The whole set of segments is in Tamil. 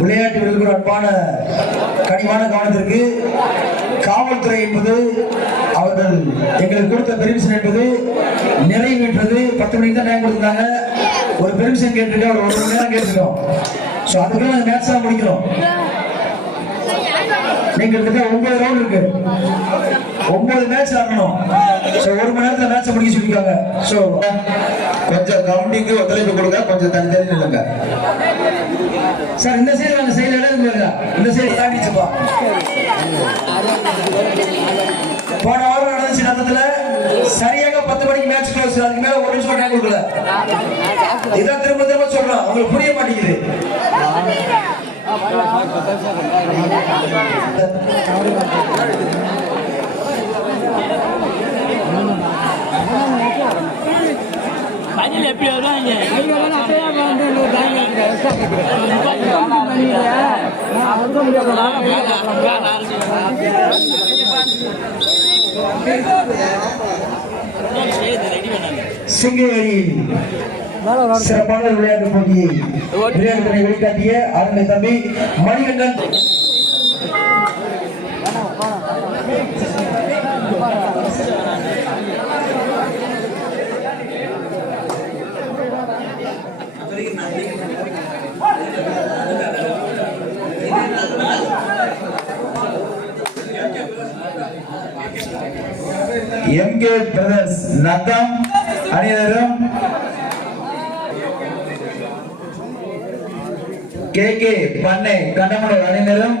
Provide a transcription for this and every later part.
விளையாட்டு வீரர்கள் அன்பான கனிவான கவனத்திற்கு காவல்துறை என்பது அவர்கள் எங்களுக்கு கொடுத்த பெர்மிஷன் என்பது நிறைவேற்றது பத்து மணிக்கு தான் டைம் கொடுத்தாங்க ஒரு பெர்மிஷன் கேட்டிருக்கோம் ஒரு ஒரு மணி நேரம் கேட்டுருக்கோம். ஸோ அதுக்குள்ள நாங்கள் மேட்ச் தான் முடிக்கிறோம். நீங்க கிட்டத்தட்ட ஒன்பது ரவுண்ட் இருக்கு. ஒன்பது மேட்ச் ஆடணும். ஸோ ஒரு மணி நேரத்தில் மேட்ச் முடிக்க சொல்லியிருக்காங்க. ஸோ கொஞ்சம் கவுண்டிங்கு ஒத்துழைப்பு கொடுங்க. கொஞ்சம் தனி தனி நில்லுங்க. சார் இந்த சைடு வாங்க. சைடு இடம் இந்த சைடு தாண்டிச்சுப்பா போன வாரம் நடந்துச்சு நடந்ததுல சரியாக பத்து மணிக்கு மேட்ச் க்ளோஸ் அதுக்கு மேல ஒரு நிமிஷம் டைம் கொடுக்கல. இதான் திரும்ப திரும்ப சொல்றோம் உங்களுக்கு புரிய மாட்டேங்குது. பதில் எப்படி வருவாங்க ரெடி சிறப்பான விளையாட்டு போட்டியை விளையாட்டுத்துறை வெளிக்காட்டிய அருமை தம்பி Manikandan. M K brothers Natham அணியினரும் கே கே பண்ணை கண்டமலர் அணியினரும்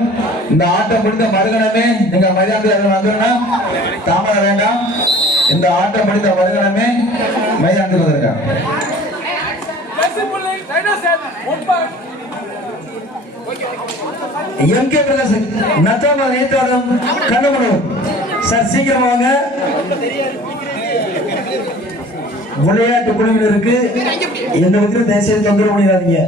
இந்த ஆட்டம் முடிந்த மறுகணமே நீங்க மைதானத்தில் வந்துடணும் தாமதம் வேண்டாம். இந்த ஆட்டம் முடிந்த மறுகணமே மைதானத்தில் வந்திருக்காங்க. எம்கே பிரதர்ஸ் நத்தம் நேற்றாலும் கண்டமலர் சார் சீக்கிரம் வாங்க. விளையாட்டு குழுவினருக்கு எந்த விதத்திலும் தயவுசெய்து தொந்தரவு பண்ணிடாதீங்க.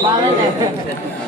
Vale.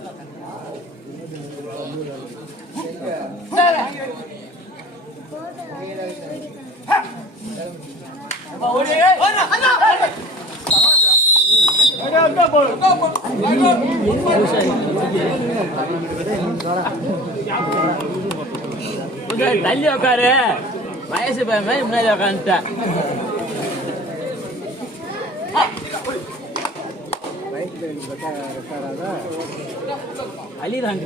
கொஞ்சம் தள்ளி உட்காரு. வயசு பையன் மாதிரி முன்னாடி உட்காந்துட்டேன் அழிதாங்க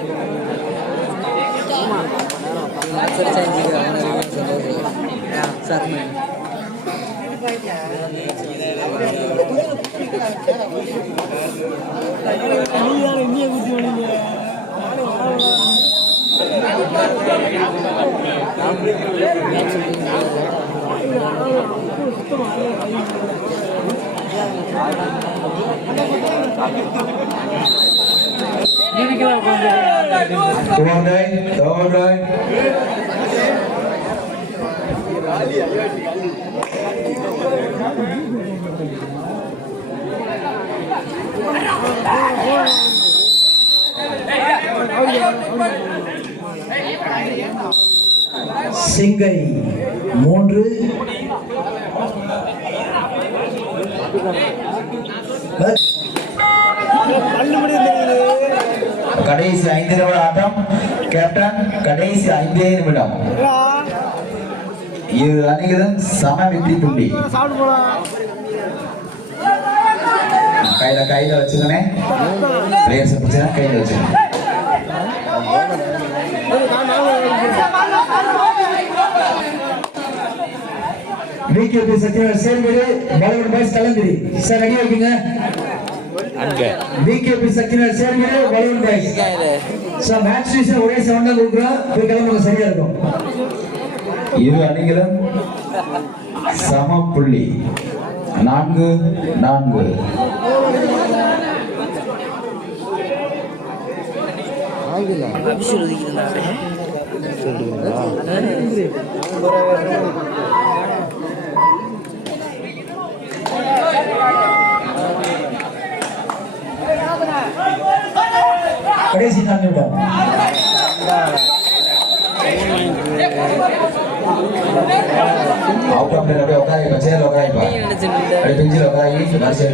Come on, Dave. All right. சிங்கை மூன்று. கடைசி ஐந்து நிமிட ஆட்டம். கேப்டன் கடைசி ஐந்தே நிமிடம். இரு அணிகளும் சம வெற்றி புள்ளி. கையில கையில வச்சுக்கணே பிளேயர்ஸ் பிடிச்சா கையில வச்சுக்கணும் பிகேபி சத்யநாராயண சேர்வீடு பாலிவுட் பாய்ஸ் கலந்திரி சார் ரெடி வைக்குங்க PKB Satyanarayana சேர்வீடு Bollywood boys sir match fees ஒரே செவன் தான் கொடுக்குறோம். போய் கிளம்புங்க சரியா இருக்கும். இரு அணிகளும் சம புள்ளி. நான்கு நான்கு. கடைசி நான்கு நிமிடம் அவுட் ஆஃப் அப்படியே உட்காரி சேர்ல உட்காரிப்பா அப்படியே பெஞ்சில் உட்காரி வரிசை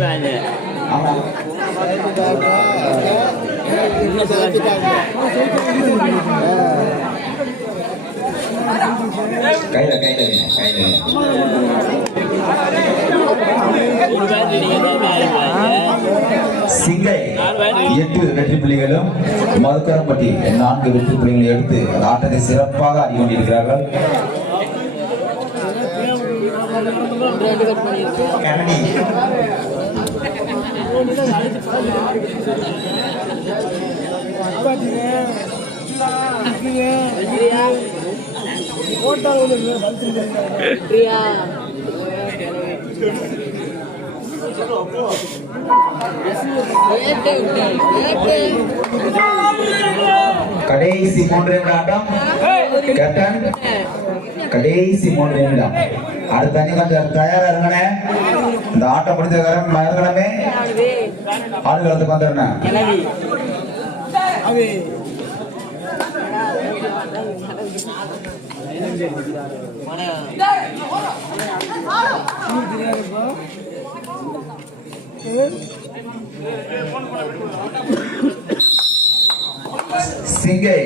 ஆமா கையில. சிங்கை. எட்டு வெற்றி புள்ளிகளும் மதுக்கரப்பட்டி நான்கு வெற்றி புள்ளிகளை எடுத்து ஆட்டத்தை சிறப்பாக ஆடி கொண்டிருக்கிறார்கள் கரடி கடைசி மூன்று நிமிட ஆட்டம் கேப்டன் கடைசி மூன்று நிமிடம் அடுத்த அணி கொஞ்சம் தயாரா இருங்கண்ணே. இந்த ஆட்டம் முடிஞ்ச வரம் இருக்கணுமே ஆடுகளத்துக்கு வந்துடுறேன் சிங்கை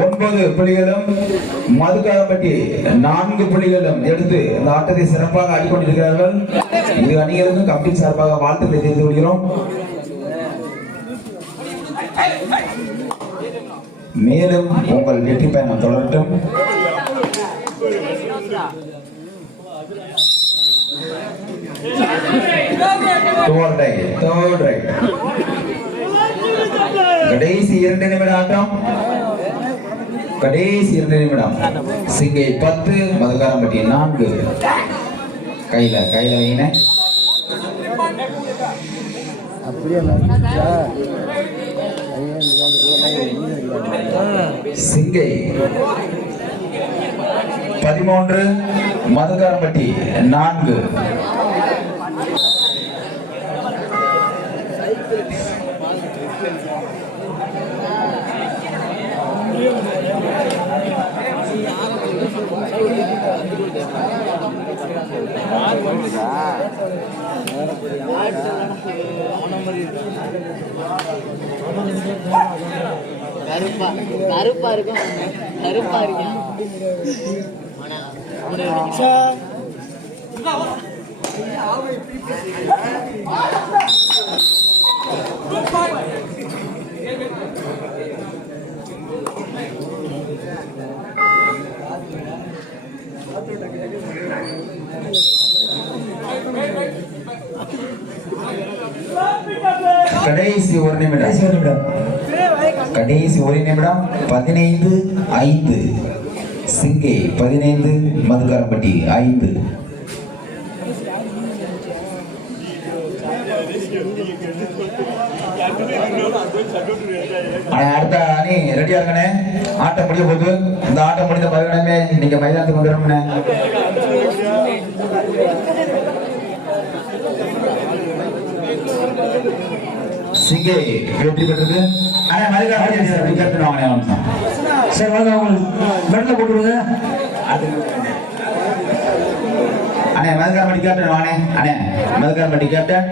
ஒன்பது புள்ளிகளும் மதுக்காகப்பட்டி நான்கு புள்ளிகளும் எடுத்து இந்த ஆட்டத்தை சிறப்பாக ஆடிக்கொண்டிருக்கிறார்கள். இது அணிகளுக்கும் கம்பெனி சார்பாக வாழ்த்துக்களை தெரிந்து கொள்கிறோம். மேலும் உங்கள் வெற்றி பயணம் தொடரட்டும். தோல் ரைட் தோல் ரைட் கடைசி இரண்டு நிமிட ஆட்டம். கடைசி இரண்டு நிமிடம். சிங்கை பத்து மதுகாரம்பட்டி நான்கு. கையில கையில வைங்க சிங்கை பதிமூன்று மதுகாரம்பட்டி நான்கு. கருப்பா கருப்பா இருக்கும். கருப்பா இருக்கும். கடைசி ஒரு நிமிடம். கடைசி ஒரு நிமிடம். பதினைந்து ஐந்து. சிங்கே பதினைந்து மதுக்காரப்பட்டி ஐந்து. அடுத்த அணி ரெடியா இருக்கணே ஆட்டம் முடிஞ்ச போது இந்த ஆட்டம் முடிந்த மறுபடியுமே நீங்க மைதானத்துக்கு வந்துடணும்னே சிங்கே வெற்றி பெற்றது ஆனா மதுக்காரப்பட்டி கேப்டன் வாங்கினே சரி வாங்க அவங்களுக்கு மெடல போட்டுருங்க அண்ணே மதுக்காரமட்டி கேப்டன் வாணே அண்ணே மதுக்காரமட்டி கேப்டன்